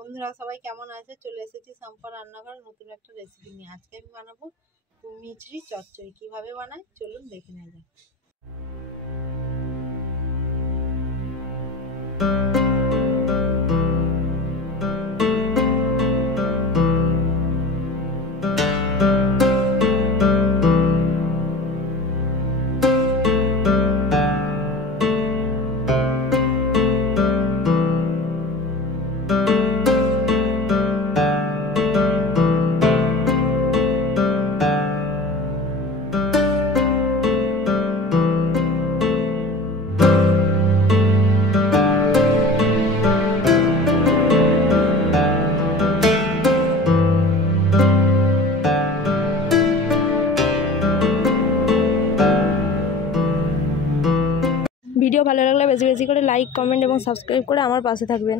বন্ধুরা সবাই কেমন আছে? চলে এসেছি সম্পা রান্নাঘর নতুন একটা রেসিপি নিয়ে। আজকে আমি বানাবো মিছরি চচ্চড়ি। কিভাবে বানাই চলুন দেখে নেওয়া যাক। ভিডিও ভালো লাগলে বেশি বেশি করে লাইক, কমেন্ট এবং সাবস্ক্রাইব করে আমার পাশে থাকবেন।